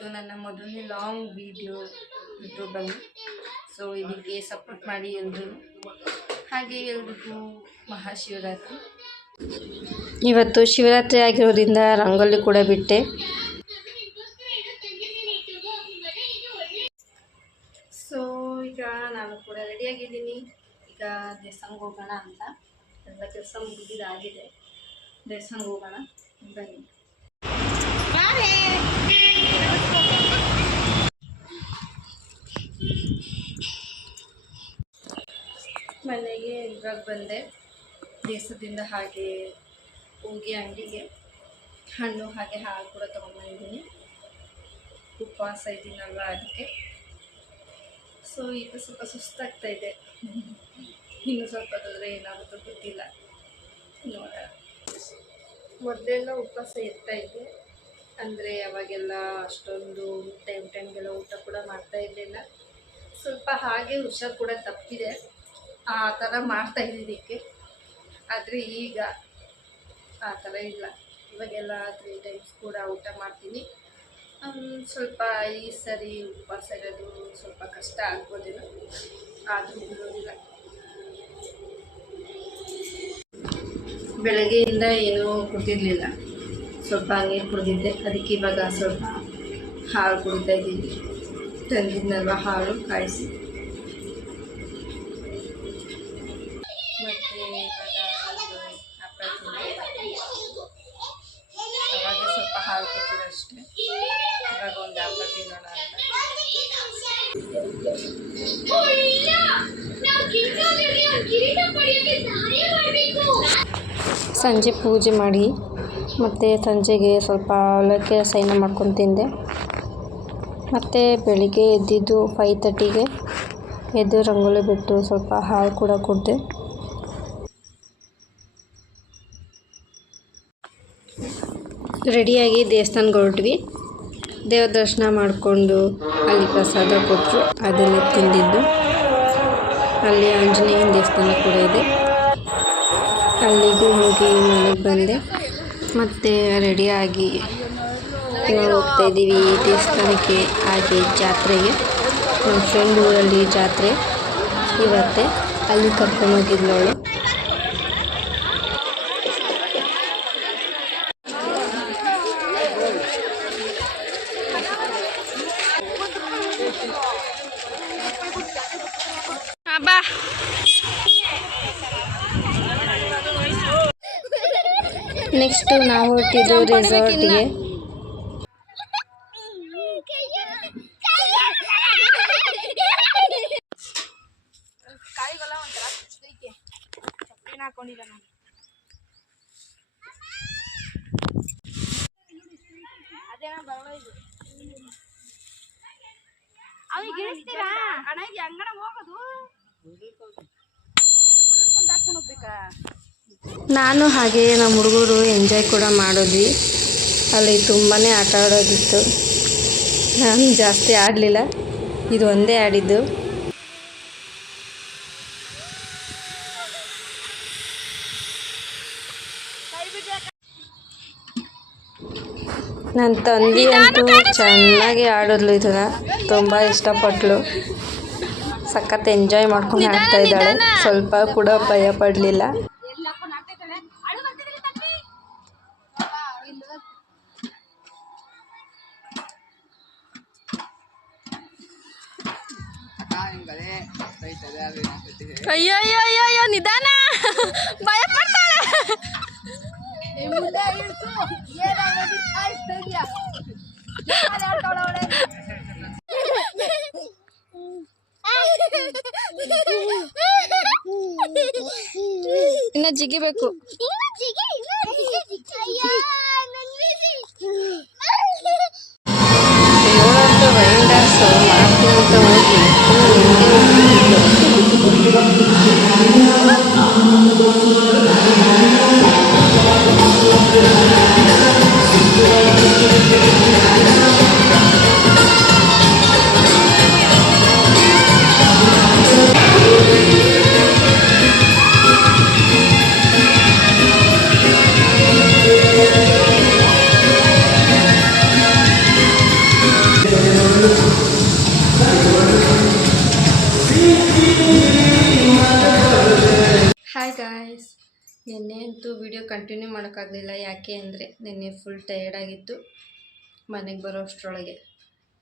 ಇದು ನನ್ನ ಮೊದಲನೇ ಲಾಂಗ್ ವಿಡಿಯೋ ಯೂಟ್ಯೂಬಲ್ಲಿ. ಸೊ ಇದಕ್ಕೆ ಸಪೋರ್ಟ್ ಮಾಡಿ ಎಲ್ಲರೂ. ಹಾಗೆ ಎಲ್ರಿಗೂ ಮಹಾಶಿವರಾತ್ರಿ. ಇವತ್ತು ಶಿವರಾತ್ರಿ ಆಗಿರೋದ್ರಿಂದ ರಂಗೋಲಿ ಕೂಡ ಬಿಟ್ಟೆ. ಸೊ ಈಗ ನಾನು ಕೂಡ ರೆಡಿಯಾಗಿದ್ದೀನಿ. ಈಗ ದೇವಸ್ಥಾನಕ್ಕೆ ಹೋಗೋಣ ಅಂತ. ಎಲ್ಲ ಕೆಲಸ ಮುಗಿದಾಗಿದೆ. ದೇವಸ್ಥಾನಕ್ಕೆ ಹೋಗೋಣ ಬನ್ನಿ. ಮನೆಗೆ ಇವಾಗ ಬಂದೆ ದೇವಸ್ಥಾನದಿಂದ. ಹಾಗೆ ಹೋಗಿ ಅಂಗಡಿಗೆ ಹಣ್ಣು ಹಾಗೆ ಹಾಲು ಕೂಡ ತೊಗೊಂಡ್ಬಂದಿದ್ದೀನಿ. ಉಪವಾಸ ಇದ್ದೀನಲ್ವ ಅದಕ್ಕೆ. ಸೊ ಈಗ ಸ್ವಲ್ಪ ಸುಸ್ತಾಗ್ತಾ ಇದೆ. ಇನ್ನು ಸ್ವಲ್ಪ ಹೋದರೆ ಏನಾಗುತ್ತೋ ಗೊತ್ತಿಲ್ಲ, ನೋಡೋಣ. ಮೊದಲೆಲ್ಲ ಉಪವಾಸ ಇರ್ತಾಯಿದ್ದೆ. ಅಂದರೆ ಅವಾಗೆಲ್ಲ ಅಷ್ಟೊಂದು ಟೈಮ್ಗೆಲ್ಲ ಊಟ ಕೂಡ ಮಾಡ್ತಾ ಇರಲಿಲ್ಲ. ಸ್ವಲ್ಪ ಹಾಗೆ ಹುಷಾರು ಕೂಡ ತಪ್ಪಿದೆ, ಆ ಥರ ಮಾಡ್ತಾಯಿದ್ದಕ್ಕೆ. ಆದರೆ ಈಗ ಆ ಥರ ಇಲ್ಲ. ಇವಾಗೆಲ್ಲ 3 ಟೈಮ್ಸ್ ಕೂಡ ಊಟ ಮಾಡ್ತೀನಿ. ಸ್ವಲ್ಪ ಈ ಸರಿ ಉಪವಾಸ ಇರೋದು ಸ್ವಲ್ಪ ಕಷ್ಟ ಆಗ್ಬೋದೇನೋ, ಆದರೂ ಬಿಡೋದಿಲ್ಲ. ಬೆಳಗ್ಗೆಯಿಂದ ಏನೂ ಕುಡಿದಿರಲಿಲ್ಲ, ಸ್ವಲ್ಪ ನೀರು ಕುಡಿದಿದ್ದೆ. ಅದಕ್ಕೆ ಇವಾಗ ಸ್ವಲ್ಪ ಹಾಲು ಕುಡಿತಾ ಇದ್ದೀನಿ. ತಂದಿದ್ನಲ್ವ ಹಾಲು ಕಾಯಿಸಿ. ಮತ್ತು ಇವಾಗ ಹಪ್ಪಳ ಅವಾಗ ಸ್ವಲ್ಪ ಹಾಲು ಕೊಟ್ಟಿರೋ ಅಷ್ಟೇ. ಇವಾಗ ಒಂದು ಹಪ್ಪಳ ತಿನ್ನೋಣ ಅಂತ. ಸಂಜೆ ಪೂಜೆ ಮಾಡಿ ಮತ್ತು ಸಂಜೆಗೆ ಸ್ವಲ್ಪ ಅವಲಕ್ಕಿ ರಸಾಯನ ಮಾಡ್ಕೊಂಡು ತಿಂದೆ. ಮತ್ತು ಬೆಳಿಗ್ಗೆ ಎದ್ದಿದ್ದು 5:30ಗೆ ಎದ್ದು ರಂಗೋಲಿ ಬಿಟ್ಟು ಸ್ವಲ್ಪ ಹಾಲು ಕೂಡ ಕುಡಿದೆ. ರೆಡಿಯಾಗಿ ದೇವಸ್ಥಾನಕ್ಕೆ ಹೊರಟ್ವಿ. ದೇವ್ರ ದರ್ಶನ ಮಾಡಿಕೊಂಡು ಅಲ್ಲಿ ಪ್ರಸಾದ ಕೊಟ್ಟರು, ಅದನ್ನೇ ತಿಂದಿದ್ದು. ಅಲ್ಲಿ ಆಂಜನೇಯನ ದೇವಸ್ಥಾನ ಕೂಡ ಇದೆ, ಅಲ್ಲಿಗೂ ಹೋಗಿ ಮನೆಗೆ ಬಂದೆ. ಮತ್ತು ರೆಡಿಯಾಗಿ ಹೋಗ್ತಾ ಇದ್ದೀವಿ ದೇವಸ್ಥಾನಕ್ಕೆ, ಹಾಗೆ ಜಾತ್ರೆಗೆ. ನಮ್ಮ ಫ್ರೆಂಡ್ ಊರಲ್ಲಿ ಜಾತ್ರೆ ಇವತ್ತೇ, ಅಲ್ಲಿ ಕರ್ಕೊಂಡೋಗಿದ್ನವಳು. ಬಾ ನೆಕ್ಸ್ಟು ನಾವು ಹೊರಟಿದ್ದು ರೆಸಾರ್ಟ್ಗೆ. ನಾನು ಹಾಗೆ ನಮ್ಮ ಹುಡುಗರು ಎಂಜಾಯ್ ಕೂಡ ಮಾಡಿದ್ವಿ. ಅಲ್ಲಿ ತುಂಬಾ ಆಟ ಆಡೋದಿತ್ತು. ನಾನು ಜಾಸ್ತಿ ಆಡಲಿಲ್ಲ, ಇದು ಒಂದೇ ಆಡಿದ್ದು. ನನ್ನ ತಂಗಿ ಅಂತೂ ಚೆನ್ನಾಗಿ ಆಡಿದ್ಲು, ಇದನ್ನು ತುಂಬ ಇಷ್ಟಪಟ್ಟಳು. ಸಖತ್ ಎಂಜಾಯ್ ಮಾಡ್ಕೊಂಡು ಆಡ್ತಾ ಇದ್ದಾಳೆ. ಸ್ವಲ್ಪ ಕೂಡ ಭಯ ಪಡಲಿಲ್ಲ. ಅಯ್ಯೋ ಅಯ್ಯೋ ಅಯ್ಯೋ ಅಯ್ಯೋ, ನಿಧಾನ, ಭಯ ಪಡ್ತಾಳೆ. ಇನ್ನ ಜಿಗಿಬೇಕು. ಇವಳಂತೂ ರೈನ್ ಡ್ಯಾನ್ಸ್ ಮಾಡ್ತೀನಿ ಅಂತ ಹೋಗಿ ನಿನ್ನೆ ಅಂತೂ ವಿಡಿಯೋ ಕಂಟಿನ್ಯೂ ಮಾಡೋಕ್ಕಾಗಲಿಲ್ಲ. ಯಾಕೆ ಅಂದರೆ ನಿನ್ನೆ ಫುಲ್ ಟಯರ್ಡಾಗಿತ್ತು ಮನೆಗೆ ಬರೋ ಅಷ್ಟರೊಳಗೆ.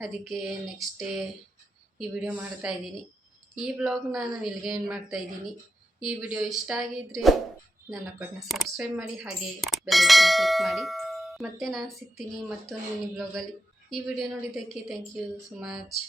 ಅದಕ್ಕೆ ನೆಕ್ಸ್ಟ್ ಡೇ ಈ ವಿಡಿಯೋ ಮಾಡ್ತಾಯಿದ್ದೀನಿ. ಈ ವ್ಲಾಗ್ನ ನಾನು ಇಲ್ಲಿಗೆ ಏನು ಮಾಡ್ತಾಯಿದ್ದೀನಿ. ಈ ವಿಡಿಯೋ ಇಷ್ಟ ಆಗಿದ್ದರೆ ನನ್ನ ಅಕೌಂಟ್ನ ಸಬ್ಸ್ಕ್ರೈಬ್ ಮಾಡಿ, ಹಾಗೆ ಬೆಲ್ ಐಕಾನ್ ಕ್ಲಿಕ್ ಮಾಡಿ. ಮತ್ತೆ ನಾನು ಸಿಗ್ತೀನಿ ಮತ್ತೊಂದು ಮಿನಿ ಬ್ಲಾಗಲ್ಲಿ. ಈ ವಿಡಿಯೋ ನೋಡಿದ್ದಕ್ಕೆ ಥ್ಯಾಂಕ್ ಯು ಸೊ ಮಚ್.